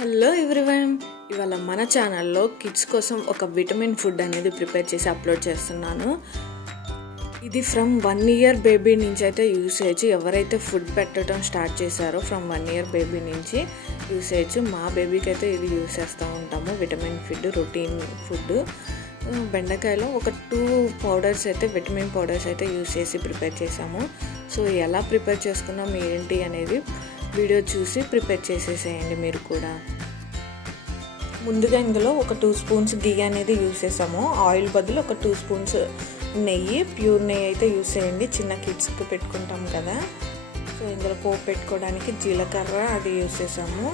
Hello everyone, ఇవాళ మన ఛానల్లో కిడ్స్ కోసం ఒక విటమిన్ ఫుడ్ అనేది ప్రిపేర్ చేసి అప్లోడ్ చేస్తున్నాను. ఇది ఫ్రమ్ 1 year బేబీ నుంచి అయితే యూస్ చేయొచ్చు. ఎవరైతే ఫుడ్ పెట్టడం స్టార్ట్ చేశారో ఫ్రమ్ 1 year బేబీ నుంచి యూస్ చేయొచ్చు. మా బేబీకి అయితే ఇది యూస్ చేస్తూ ఉంటాము. Vitamin food, routine food. బెండకాయలో ఒక 2 పౌడర్స్ అయితే, విటమిన్ పౌడర్స్ అయితే యూస్ చేసి ప్రిపేర్ చేసాము. సో ఎలా ప్రిపేర్ చేసుకున్నాం ఏంటి అనేది వీడియో చూసి ప్రిపేర్ చేసేసేయండి మీరు కూడా. ముందుగా ఇందులో ఒక 2 స్పూన్స్ గీ అనేది యూస్ చేసాము. ఆయిల్ బదులు ఒక 2 స్పూన్స్ నెయ్యి, ప్యూర్ నెయ్యి అయితే యూస్ చేయండి. చిన్న కిడ్స్కి పెట్టుకుంటాం కదా. సో ఇందులో పోపు పెట్టుకోవడానికి జీలకర్ర అది యూస్ చేసాము.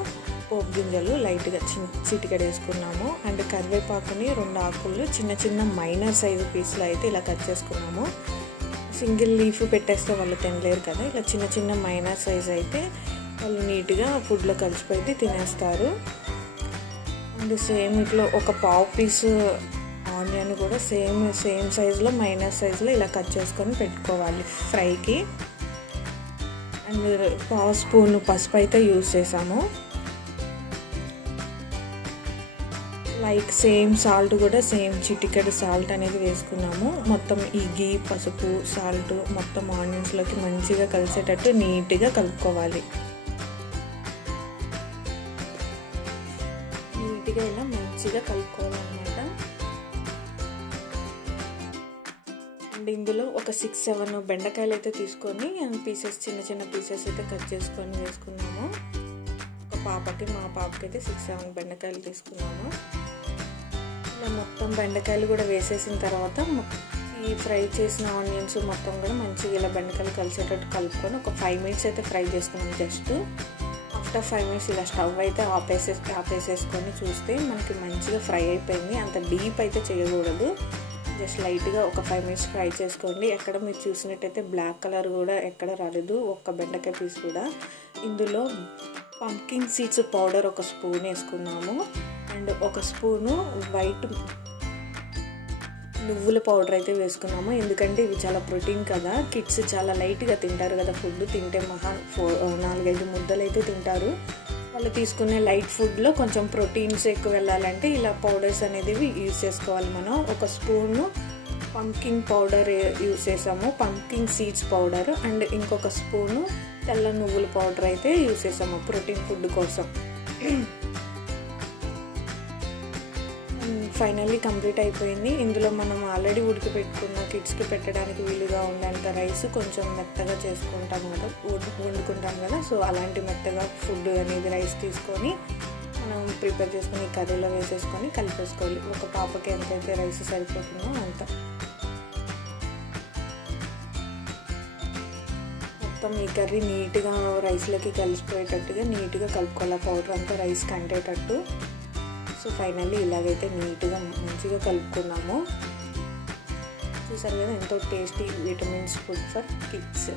పోపు గింజలు లైట్గా చిటికెడ వేసుకున్నాము. అండ్ కరివేపాకుని 2 ఆకులు చిన్న చిన్న మైనర్ సైజు పీస్లో అయితే ఇలా కట్ చేసుకున్నాము. సింగిల్ లీఫ్ పెట్టేస్తే వాళ్ళు తినలేరు కదా. ఇలా చిన్న చిన్న మైనర్ సైజ్ అయితే వాళ్ళు నీట్గా ఫుడ్లో కలిసిపోయి తినేస్తారు. అండ్ సేమ్ ఇట్లా ఒక పావు పీసు ఆనియన్ కూడా సేమ్ సైజులో, మైనర్ సైజులో ఇలా కట్ చేసుకొని పెట్టుకోవాలి ఫ్రైకి. అండ్ పావు స్పూన్ పసుపు అయితే యూస్ చేసాము. లైక్ సేమ్ సాల్ట్ కూడా సేమ్ చిటికెడు సాల్ట్ అనేది వేసుకున్నాము. మొత్తం ఈ గీ, పసుపు, సాల్ట్ మొత్తం ఆనియన్స్లోకి మంచిగా కలిసేటట్టు నీట్గా కలుపుకోవాలి. నీట్గా ఇలా మంచిగా కలుపుకోవాలన్నమాట. అండ్ ఇందులో ఒక 6-7 బెండకాయలు అయితే తీసుకొని పీసెస్, చిన్న చిన్న పీసెస్ అయితే కట్ చేసుకొని వేసుకున్నాము. మా పాపకి అయితే 6-7 బెండకాయలు తీసుకున్నాము. ఇలా మొత్తం బెండకాయలు కూడా వేసేసిన తర్వాత ఈ ఫ్రై చేసిన ఆనియన్స్ మొత్తం కూడా మంచిగా ఇలా బెండకాయలు కలిసేటట్టు కలుపుకొని ఒక 5 minutes అయితే ఫ్రై చేసుకున్నాం. జస్ట్ ఆఫ్టర్ 5 minutes ఇలా స్టవ్ అయితే ఆపేసేసుకొని చూస్తే మనకి మంచిగా ఫ్రై అయిపోయింది. అంత డీప్ అయితే చేయకూడదు. జస్ట్ లైట్గా ఒక 5 minutes ఫ్రై చేసుకోండి. ఎక్కడ మీరు చూసినట్టయితే బ్లాక్ కలర్ కూడా ఎక్కడ రాలేదు, ఒక్క బెండకాయ పీస్ కూడా. ఇందులో పంకిన్ సీడ్స్ పౌడర్ ఒక స్పూన్ వేసుకున్నాము. అండ్ ఒక స్పూను వైట్ నువ్వుల పౌడర్ అయితే వేసుకున్నాము. ఎందుకంటే ఇవి చాలా ప్రోటీన్ కదా. కిడ్స్ చాలా లైట్గా తింటారు కదా. ఫుడ్ తింటే 4-5 ముద్దలు అయితే తింటారు. వాళ్ళు తీసుకునే లైట్ ఫుడ్లో కొంచెం ప్రోటీన్స్ ఎక్కువ వెళ్ళాలంటే ఇలా పౌడర్స్ అనేది యూజ్ చేసుకోవాలి మనం. ఒక స్పూను పంకిన్ పౌడర్ యూజ్ చేసాము, పంకిన్ సీడ్స్ పౌడర్. అండ్ ఇంకొక స్పూను తెల్ల నువ్వుల పౌడర్ అయితే యూజ్ చేసాము ప్రోటీన్ ఫుడ్ కోసం. ఫైనల్లీ కంప్లీట్ అయిపోయింది. ఇందులో మనం ఆల్రెడీ ఉడికిపెట్టుకున్న కిడ్స్కి పెట్టడానికి వీలుగా ఉండేంత రైస్ కొంచెం మెత్తగా చేసుకుంటాం కదా, వండుకుంటాం కదా. సో అలాంటి మెత్తగా ఫుడ్ అనేది రైస్ తీసుకొని మనం ప్రిపేర్ చేసుకుని కర్రీలో వేసేసుకొని కలిపేసుకోవాలి. ఒక పాపకి ఎంతైతే రైస్ సరిపోతుందో అంత. మొత్తం ఈ కర్రీ నీట్గా రైస్లోకి కలిసిపోయేటట్టుగా నీట్గా కలుపుకోవాలి. పౌడర్ అంతా రైస్కి అంటేటట్టు. సో ఫైనల్లీ ఇలాగైతే నీట్గా మంచిగా కలుపుకున్నాము. చూసారు కదా, ఎంతో tasty vitamins food for kids.